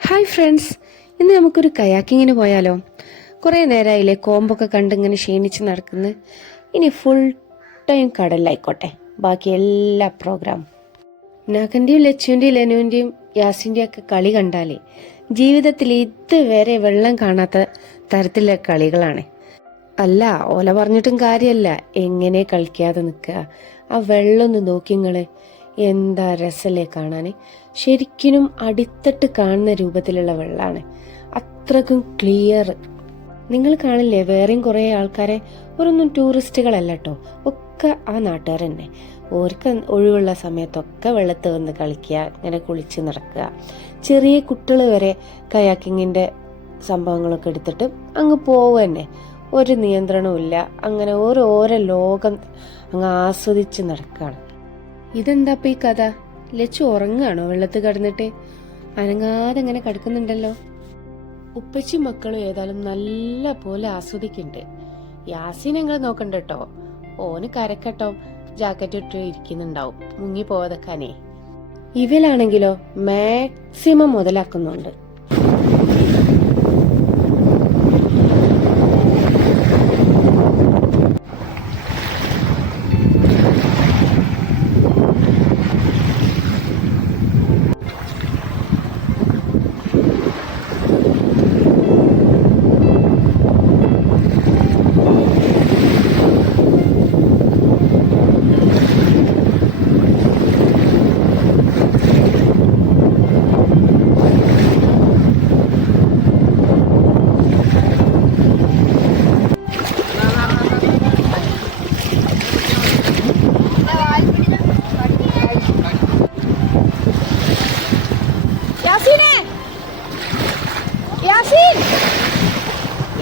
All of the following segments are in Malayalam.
ഹായ് ഫ്രണ്ട്സ് ഇന്ന് നമുക്കൊരു കയാക്കിങ്ങിന് പോയാലോ? കുറേ നേരമായില്ലേ കോമ്പൊക്കെ കണ്ടിങ്ങനെ ക്ഷീണിച്ച് നടക്കുന്നു. ഇനി ഫുൾ ടൈം കടലിലായിക്കോട്ടെ. ബാക്കി എല്ലാ പ്രോഗ്രാം നാഗന്റെയും ലച്ചുവിന്റെയും ലനുവിന്റെയും യാസിന്റെയും ഒക്കെ കളി കണ്ടാലേ ജീവിതത്തിൽ ഇതുവരെ വെള്ളം കാണാത്ത തരത്തിലെ കളികളാണ്. അല്ല ഓല പറഞ്ഞിട്ടും കാര്യമല്ല എങ്ങനെ കളിക്കാതെ നിൽക്കുക? ആ വെള്ളം ഒന്ന് നോക്കിങ്ങൾ എന്താ രസല്ലേ കാണാൻ ശരിക്കും അടിത്തട്ട് കാണുന്ന രൂപത്തിലുള്ള വെള്ളമാണ് അത്രക്കും ക്ലിയർ നിങ്ങൾ കാണില്ലേ വേറെയും കുറേ ആൾക്കാരെ? ഒരൊന്നും ടൂറിസ്റ്റുകളല്ല കേട്ടോ ഒക്കെ ആ നാട്ടുകാർ തന്നെ. ഓർക്ക് ഒഴിവുള്ള സമയത്തൊക്കെ വെള്ളത്ത് വന്ന് കളിക്കുക ഇങ്ങനെ കുളിച്ച് നടക്കുക. ചെറിയ കുട്ടികൾ വരെ കയാക്കിങ്ങിന്റെ സംഭവങ്ങളൊക്കെ എടുത്തിട്ട് അങ്ങ് പോവുക തന്നെ. ഒരു നിയന്ത്രണവും ഇല്ല അങ്ങനെ ഓരോരോ ലോകം അങ്ങ് ആസ്വദിച്ച് നടക്കുകയാണ്. ഇതെന്താ ഈ കഥ? ലച്ചു ഉറങ്ങാണോ വെള്ളത്ത് കിടന്നിട്ട്? അനങ്ങാതെ ഇങ്ങനെ കിടക്കുന്നുണ്ടല്ലോ. ഉപ്പച്ചി മക്കളും ഏതായാലും നല്ല പോലെ ആസ്വദിക്കുന്നുണ്ട്. യാസിൻ നിങ്ങൾ നോക്കണ്ട കേട്ടോ ഓന് കരക്കട്ടോ. ജാക്കറ്റ് ഇട്ട് ഇരിക്കുന്നുണ്ടാവും. മുങ്ങി പോവതക്കാനേ ഇവലാണെങ്കിലോ മാക്സിമം മുതലാക്കുന്നുണ്ട് യാസീനെ യാസീൻ!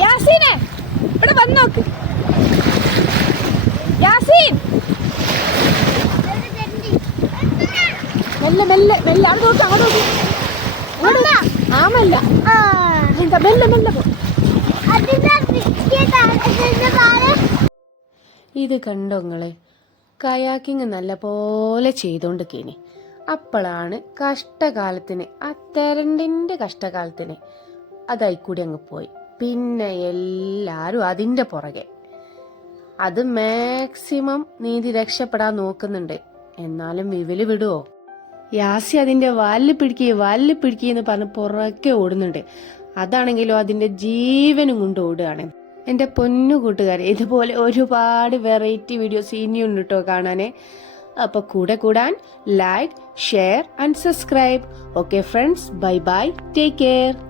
യാസീനെ! ഇവിടെ വന്ന് നോക്ക്. യാസീൻ! മെല്ലെ മെല്ലെ മെല്ലെ. അവിടെ നോക്ക് അങ്ങോട്ട് നോക്ക്. ആമല്ല മെല്ലെ. മെല്ലെ പോ. ഇത് കണ്ടോങ്ങളെ കയാക്കിങ് നല്ല പോലെ ചെയ്തോണ്ട് ചെയ്തോണ്ടിരിക്കേനി അപ്പോഴാണ് കഷ്ടകാലത്തിന് ആ തെരണ്ടിന്റെ കഷ്ടകാലത്തിന് അതായിക്കൂടി അങ്ങ് പോയി. പിന്നെ എല്ലാരും അതിന്റെ പുറകെ. അത് മാക്സിമം നീതി രക്ഷപ്പെടാൻ നോക്കുന്നുണ്ട്. എന്നാലും വിവൽ വിടുവോ? യാസി അതിന്റെ വാൽ പിടിക്കുക വാൽ പിടിക്കുക എന്ന് പറഞ്ഞ് പുറകെ ഓടുന്നുണ്ട്. അതാണെങ്കിലോ അതിന്റെ ജീവനും കൊണ്ട് ഓടുകയാണ്. എന്റെ പൊന്നു കൂട്ടുകാരെ ഇതുപോലെ ഒരുപാട് വെറൈറ്റി വീഡിയോസ് ഇനിയുണ്ട് കേട്ടോ കാണാനേ. അപ്പൊ കൂടെ കൂടാൻ like share and subscribe okay friends bye bye take care